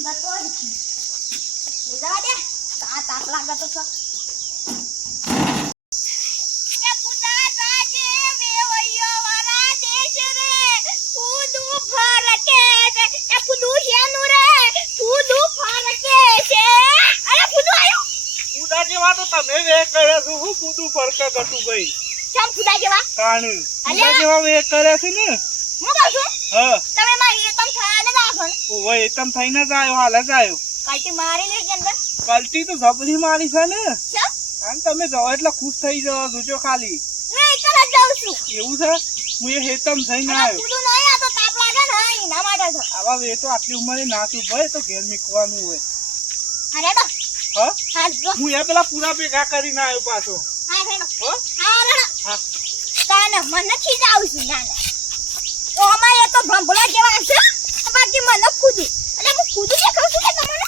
ગતો જ લેવા દે આ તાપ લાગતો છે એ પુના જાજે વેવૈયો વારા દેશ રે ફૂદુ ફરકે છે એ ફૂદુ શેનું રે ફૂદુ ફરકે છે અરે ફૂદુ આયો પૂડા જેવા તો તમે વે કરે છો હું પૂડું ફરકે ગટુ ભાઈ ચમ ફૂદા જેવા કાણ પૂડા જેવા વે કરે છે ને હું કહું છું હા તમે મારી એ તમ થયા ને રાખો ઓય એકદમ થઈને જ આવ્યો હાલ જ આવ્યો કાઈથી મારી લે કે અંદર કલટી તો જબરી મારી છે ને ચમ આમ તમે જાઓ એટલે ખુશ થઈ જાઓ જોજો ખાલી હું એકલા જ જાઉં છું એવું છે હું એ હેતમ થઈને આ આવ્યો ફૂદુ નહીં આ તો તાપ લાગે ને એના માટે છે આવા વે તો આટલી ઉંમરે નાચું ભાઈ તો ઘેર મીકવાનું હોય અરે તો હા હા જો હું એ પેલા પૂરા ભેગા કરીને આવ્યો પાછો હા રેડો હો હા રેડો હા તાને મને ખીજાવ છું નાને તો અમારે તો ભંભલા જેવા છે બાકી મને ખુદું એટલે હું ખુદું કે કહું છું કે તમને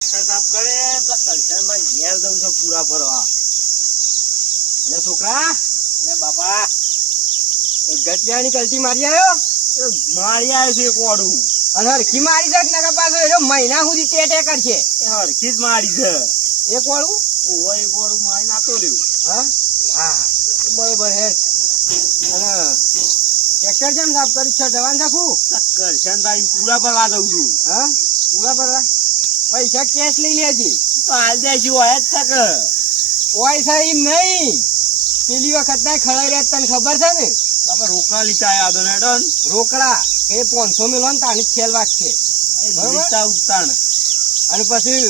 સાફ કરે પેલા કલ્ચરમાં ઘેર દઉં છું પૂરા ભરવા અને છોકરા અને બાપા ગટિયાની કલટી મારી આવ્યો મારી આવ્યો છે એક ઓડું અને હરખી મારી જટ નકા પાછો એનો મહિના સુધી ટેટે કરશે એ હરખી જ મારી છે એક વાળું ઓય એક ઓડું મારી નાતો રહ્યું હા હા બરોબર હે અને ટ્રેક્ટર જેમ સાફ કરી છે જવાન રાખું કરશન તારી પૂરા ભરવા દઉં છું હા પૂરા ભરવા પૈસા કેશ લઈ લેજે તો હાલ જાય છે હોય જ છે કે ઓય છે એમ નહીં પેલી વખત ના ખડાઈ રહ્યા તને ખબર છે ને બાપા રોકડા લીધા યાદો ને ડન રોકડા એ 500 મિલો ને તાની છેલ વાગશે લીધા ઉતાણ અને પછી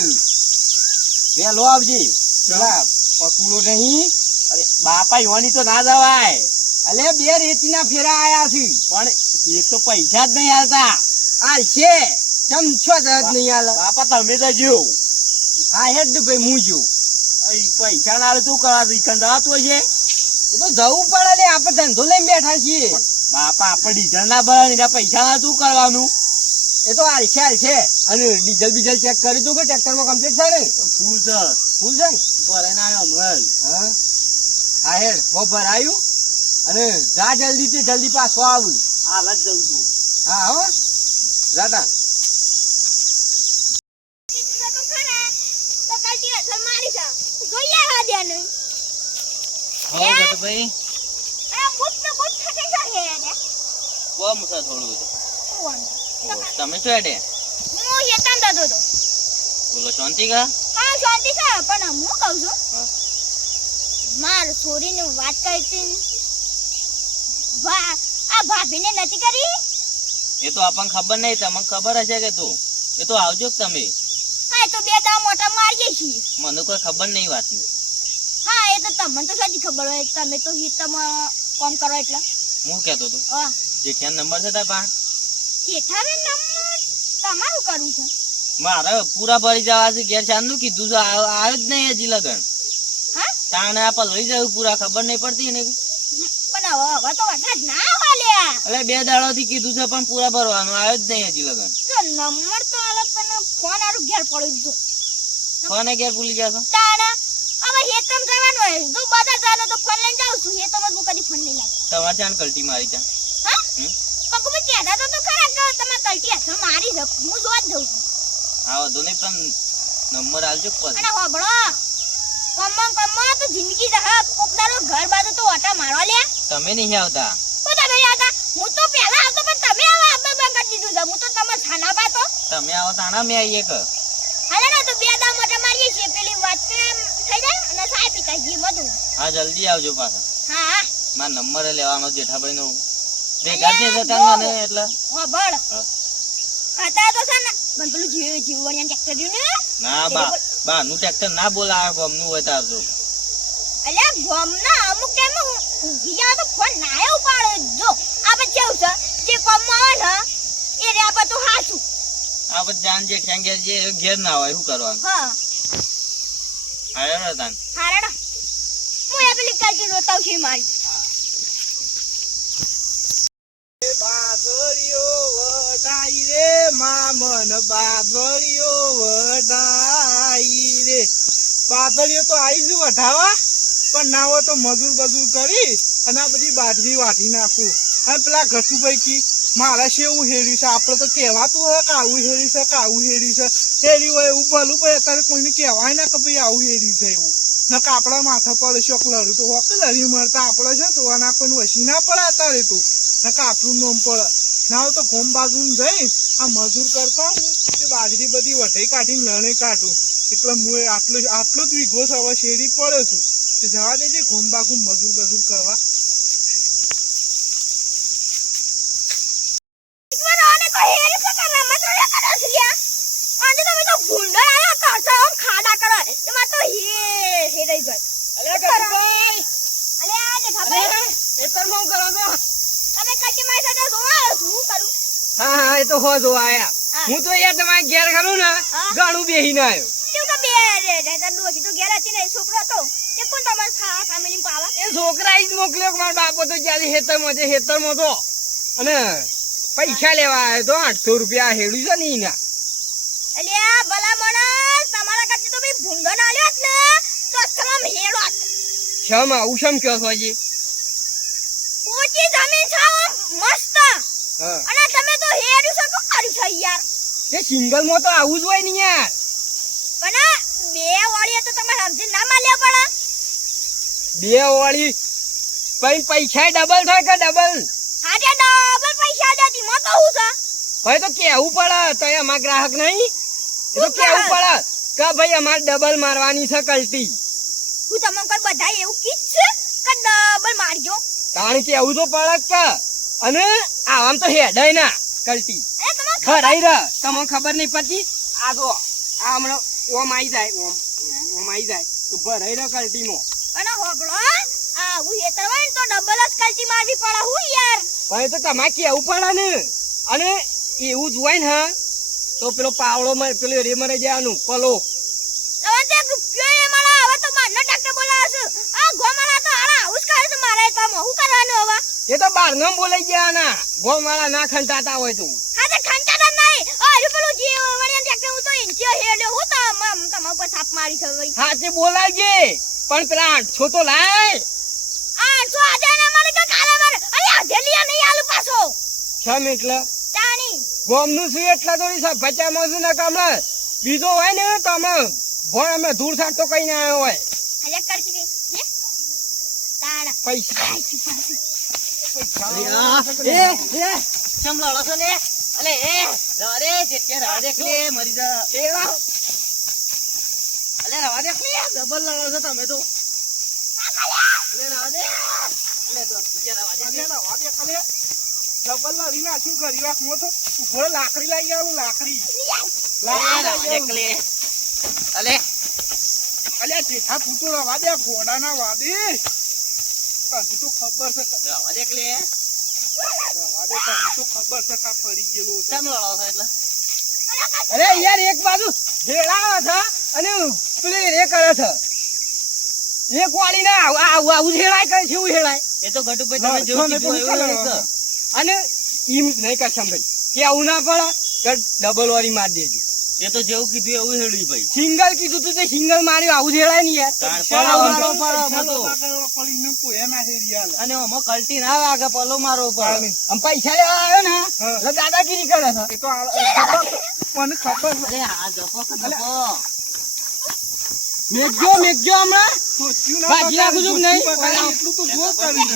વેલો આવજે પેલા પકુડો નહીં અરે બાપા યોની તો ના જવાય અલે બે રેતીના ફેરા આયા છે પણ એક તો પૈસા જ નહીં આવતા આ છે ચમચો જ નહીં આલે બાપા તમે તો જો હા હેડ ભાઈ હું જો પૈસા ના તું કરા કંટાળતું હશે એ તો જવું પડે લે આપણે ધંધો લઈને બેઠા છીએ બાપા આપણે ડીઝલ ના ભરા પૈસા ના તું કરવાનું એ તો હાલ છે અને ડીઝલ બીઝલ ચેક કરી તું કે ટ્રેક્ટરમાં કમ્પ્લીટ છે ને ફૂલ છે ફૂલ છે ને ભરાઈ ના આવ્યો હમણાં હા હા હેડ હો ભરાયું અને જા જલ્દી થી જલ્દી પાછો આવું હાલ જ જઉં છું હા હો રાતા તો કાલથી અસર મારી છે જોઈએ હા દેનું હા તો ભાઈ આ બુટ થકે છે ને બહુ મુસા થોડું કોણ તમે શું એડે હું યતન દતો તો બોલો શાંતિ કા હા શાંતિ છે પણ હું કહું છું હા. માર છોરીને વાત કરી હતી આ ભાભીને નથી કરી એ તો આપણને ખબર નહીં તમને ખબર હશે કે તું એ તો આવજો કે તમે હા તો બે દા મોટા મારીએ છીએ મને કોઈ ખબર નહીં વાતની હા એ તો તમને તો સાચી ખબર હોય તમે તો હિતમાં કામ કરો એટલે હું કહેતો હતો હા જેઠિયાનો નંબર છે તાર પાસે જેઠાબે નંબર તમારું કરવું છે મારે પૂરા ભરી જવા છે ઘેર ચાંદનું કીધું છે આવ્યો જ નહીં હજી લગન હા તાણે આ લઈ જવું પૂરા ખબર નહીં પડતી ને પણ હવે તો વરસાદ ના વાલ્યા એટલે 2 દાડોથી કીધું છે પણ પૂરા ભરવાનું આવ્યો જ નહીં હજી લગન તો નંબર તો અલગ પણ ફોન આરું ઘેર પડ્યું જો કોને ઘેર ભૂલી જશો તાણા હવે હેતમ જવાનું હોય તો બધા જાનો તો ફોન લઈને જાઉં છું હેતમ જ હું કદી ફોન નહીં લાગે તમારે ચાણ કલટી મારી તા હા હમ? પકુ મે કહેતા તો ખરા કે તમાર કલટી હશે મારી જ હું જોવા જ જઉં છું હા વધુ નહીં પણ નંબર આલજો પછી અને હોબળો કમ્મા તો જિંદગી જહા કોકદારો ઘર બાજુ તો ઓટા મારવા લે તમે નહીં આવતા તો તમે આતા હું તો પહેલા આવતો પણ તમે આવા આપવા બંધ કરી દીધું છે હું તો તમે છાના પાતો તમે આવો તાણા મેં આવીએ કે હાલે ને તો બે દા મોટા મારીએ છીએ પેલી વાત થઈ જાય અને સાહેબ પીતા જી બધું હા જલ્દી આવજો પાછા હા હા મારો નંબર લેવાનો જેઠાભાઈ નો ભેગા છે જતા મને એટલે હોબળ હા. હતા તો છે ને પણ પેલું જીવવાળિયા ટ્રેક્ટર રહ્યું ને ના બા નું ટ્રેક્ટર ના બોલાવે ગમનું હોય તાર તો અલ્યા ગમના અમુક ટાઈમ ઊંઘી જાવ તો ફોન ના ઉપાડે જો આ પછી કેવું છે જે કોમમાં આવે ને એ રે આ તો હાચું આ પછી જાન જે ઠેંગે જે ઘેર ના હોય શું કરવાનું હા હારે તાન હારડા હું એ પેલી કાલથી રોતાવ છે મારી બાગડીઓ વડાઈ રે મામન બાગડીઓ વડાઈ રે પાતળીઓ તો આવીશું વઢાવા પણ ના હોય તો મજૂર બજૂર કરી અને આ બધી બાજરી વાટી નાખું અને પેલા ઘસુભાઈ કી મારે શેવું હેર્યું છે આપણે તો કહેવાતું હોય કે આવું હેર્યું છે કે આવું હેર્યું છે હેર્યું હોય એવું ભલું ભાઈ અત્યારે કોઈને કહેવાય ને કે ભાઈ આવું હેર્યું છે એવું ન કે આપણા માથા પડે શોખ લડું તો હોકે લડી મળતા આપણે છે સોના કોઈને વસી ના પડે અત્યારે તું ન કે આપણું નોમ પડે ના હોય તો ગોમ બાજુ જઈ આ મજૂર કરતા હું તે બાજરી બધી વઢાઈ કાઢીને લણે કાઢું એટલે હું આટલો જ વીઘો છે હવે શેરી પડ્યો છું તો જવા દેજે ગોમ બાગુ મજૂર કરવા ઈશ્વર, આને કોઈ હેરી પ્રકાર રમત રમ્યા કરો છો લ્યા? આને તમે તો ભૂંડો આયા કરશો, આમ ખાડા કરો. એમાં તો હેરાઈ જાય. અલે કટુભાઈ, અલે આ જેઠાભાઈ, ખેતરમાં હું કરો છો? તમે કચ્છી મારી સાથે જોવા આવ્યો છો, હું કરું? હા હા, એ તો હો જો આયા. હા. હું તો યાર તમારે ઘેર ખરું ને હા. ઘણું બેહીને આવ્યો. કેવું કે બે ડોશી તો ઘેર હતી ને, છોકરો હતો તે કોણ તમારે ફેમિલી પાવા? એ છોકરા જ મોકલ્યો કે મારા બાપો તો ક્યાંથી ખેતરમાં તો અને પૈસા લેવા આવ્યો તો 800 રૂપિયા હેડું છે ને એના. અલ્યા ભલા માણસ, તમારા કરતી તો ભાઈ ભૂંડો ના લ્યો જ ને તો તમામ હેડો જ. શમ આવું શમ કયો છો જી? ઊંચી જમીન છે આમ મસ્ત, હા, અને તમે તો હેડ્યું છે તો કર્યું છે યાર. એ સિંગલમાં તો આવું જ હોય ને યાર. પણ આ બે વાળીએ તો તમારે સમજી ના માલ્યા પડે. બે વાળી પછી પૈસા ડબલ થાય કે ડબલ? હાજે ડબલ પૈસા દેતી મો કહું છે. ભાઈ તો કેવું પડે તો અમારા ગ્રાહક નહીં, એ તો કેવું પડે કે ભાઈ અમારે ડબલ મારવાની છે કલ્ટી. હું તમને કોઈ બધા એવું કીધ છે કે ડબલ મારજો. તાણ કેવું તો પડે કે અને આમ તો હેડાય ના કલ્ટી અરે તમને ભરાઈ રહ તમને ખબર નહીં પડતી. આ જો આ હમણાં ઓમ આવી જાય, ઓમ આવી જાય તો ભરાઈ રહ કલ્ટીમાં. અને હોબળો આ હું હેતર હોય ને તો ડબલ જ કલ્ટી મારવી પડે હું યાર. ભાઈ તો તમારે કેવું પડે ને, અને એવું જ હોય ને હા તો પેલો પાવડો પેલો રે મરે જવાનું પલો. તમે તે રૂપિયો એ મારા હવે તો મારનો ડાક્ટર બોલાવે છે. આ ગોમાળા તો હારા આવું જ કરે છે મારે કામ. હું કરવાનું હવે? એ તો બાર નામ બોલાઈ જવાના, ગોમાળા ના ખંટાતા હોય તો. હા તે ખંટાતા નહીં. અરે પેલું જે વળિયા ડાક્ટર હું તો ઇન્ચિયો હેડ્યો હું તો તમારા ઉપર છાપ મારી છે ભાઈ. હા તે બોલાવજે પણ પેલા 800 તો લાય. 800 આજે ને મારે કે કાલે મારે અરે આધેલિયા નહીં આલુ પાછો. છમ એટલે તાણી ગોમનું શું એટલા થોડી છે બચામાં શું ને કમળા બીજો હોય ને તો અમે ભણ અમે ધૂળ સાટ તો કઈ ના આવ્યો હોય. આજે કરતી ગઈ હે તાણા પૈસા ચમ લડો છો ને? અલે રવા દે ચેટિયા, રવા દે કે મરી જા. અલે રવા દે કે ડબલ લડો છો તમે તો. અલે રવા દે, અલે તો ચેટિયા રવા દે. રવા દે ખાલી ડબલ લડી નાખ્યું કરી રાખમાં તો ઉભો લાકડી લાગી આવું લાકડી અલે રવા દે કે અલે અલ્યા જેઠા પૂતો રવા દે ઘોડાના વાદે તને તો ખબર છે રવા દે કે રવા દે તને તો ખબર છે કા પડી ગયેલો છે ચમ લડો છો એટલે? અરે યાર એક બાજુ હેડાવે છે અને પેલી રે કરે છે. એક વાળી ના આવું હેડાય કરે છે, એવું હેડાય. એ તો ગટુભાઈ તમે જેવું કીધું એવું જ છે. અને ઈમ નહીં કરશમ ભાઈ કે આવું ના પડે કે ડબલ વાળી માર દેજો. એ તો જેવું કીધું એવું હેડ્યું ભાઈ. સિંગલ કીધું તું તે સિંગલ માર્યું, આવું જ હેડાય ને યાર. તાણ પલો મારવો પડે બધો. પડીને પોયા ના હેરિયાલ અને આમાં કલ્ટી ના વાગે પલો મારવો પડે. આમ પૈસા લેવા આવ્યો ને હા. એટલે દાદાગીરી કરે છે. એ તો મને ખબર છે. અરે હા જપો કે જપો. મેઘજો હમણાં સોચ્યું ના બાજી નાખું છું કે નહીં? બગાડ્યું. એટલું તો જો કરી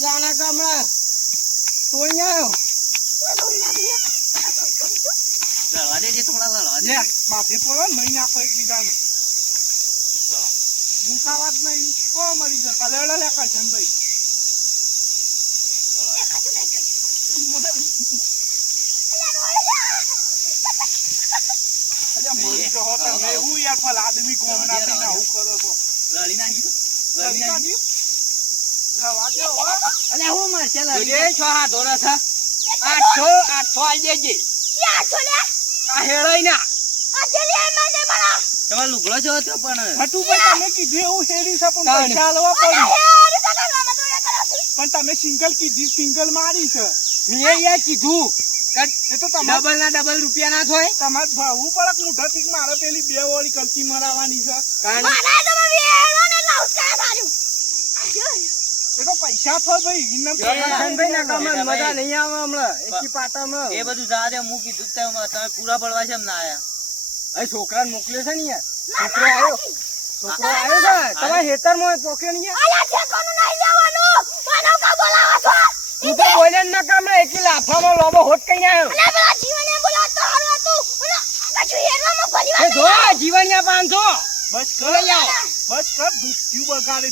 જાણા કે હમણાં તો અહીંયા લડવા દેજે થોડા લડવા દે. લે માથે પડો ને મહી નાખો એકબીજાને દુખાવા જ નહીં કો મરી જતા લેવડા લે કરશનભાઈ અલ્યા મરી તો હોતા મેં હું યાર ફલ આદમી ગોમ નાખીને આવું કરો છો લડી નાખ્યું. લડી લડી નાખ્યું. કાઢ્યું? રવા દે હો. અલ્યા હું મારશે લડી જોજે, છ હાથ ધોરા છે. 800 આલી દેજે. યા છોલે આ હેડાય ના. આધેલિયા માં દે મારા. તમારે લુગડો જો હતો પણ હટુભાઈ તમે કીધું એવું શેરી છે પણ તાણ. પૈસા આલવા અરે પડી હેરી તો રમત રમ્યા કરો છો. પણ તમે સિંગલ કીધી સિંગલ મારી છે મેં યાર કીધું કે એ તો તમારે ડબલ ના ડબલ રૂપિયા ના થાય. તમારે ભાવવું પડે મોઢાથી મારે પેલી બે વાળી કલકી મરાવાની છે કારણ મારા તમે વેણો ને લાઉસ કા થાર્યું. એ તો પૈસા થયો ભાઈ ઇનામ કરશનભાઈ ના કામમાં મજા નહીં આવે હમણાં એકી પાટામાં એ બધું જા દે હું કીધું જ તમે પૂરા પડવા છે એમ ના આયા અહીં છોકરાને મોકલ્યો છે ને યાર છોકરો આવ્યો છે તમારા હેતરમાં પોક્યો ને યાર આલા ઠેકાનું નહીં લેવાનું માનવ કા બોલાવો છો તું તો બોલે ના કામ રે એકલી લાફામાં લોબો હોટ કઈ આવ્યો અલે પેલા જીવને બોલાતો હારું હતું ઓલા કશું હેરવામાં ભરી એ જો જીવણિયા 500 બસ કર લઈ આવો બસ કર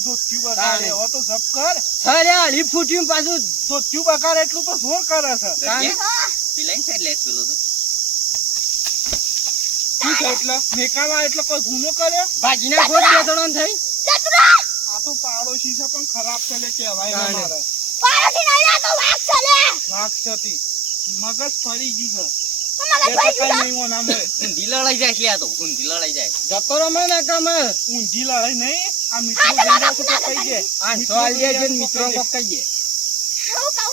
ધોત્યું બગાડે હવે તો જપ કર સરે લી ફૂટ્યું પાછું ધોત્યું બગાડે એટલું તો જોર કરે છે પેલા સાઈડ લેસ પેલો તો શું છે એટલે મેકામાં એટલે કોઈ ગુનો કર્યો ભાજીના ગોળ બે ત્રણ થઈ જતુરા આ તો પાડોશી છે પણ ખરાબ છે લે કહેવાય ના મારે પાડોશી નહીં લા તો વાઘ ચાલે રાક્ષસી મગજ ફરી ગયું છે મગજ એ તો ફરી કઈ ગયું નહીં હોના મળે ઊંધી લડાઈ જાય એટલે આ તો ઊંધી લડાઈ જાય જતો રમે ના કામ ઊંધી લડાઈ નહીં આ મિત્રો જઈ જશે તો કહી દે 500 આલી દે મિત્રો કોક કહી દે હું કહું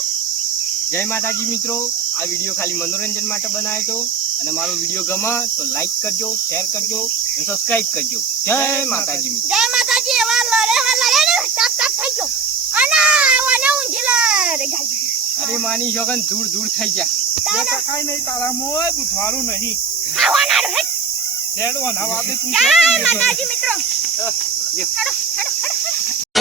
જય માતાજી મિત્રો આ વિડીયો ખાલી મનોરંજન માટે બનાવ્યો તો અને મારો વિડીયો ગમે તો લાઈક કરજો શેર કરજો અને સબસ્ક્રાઇબ કરજો જય માતાજી મિત્રો જય માતાજી એવા લડે ને ટપ ટપ થઈ ગયો અને ઊંધી લડે ગાઈ દીધી અરે માની જોગન દૂર દૂર થઈ જા બે ટકાય નહીં તારા મોય બુધવારું નહીં આવવાનું હે લેડો ના વાદે તું જય માતાજી મિત્રો હેડો હેડો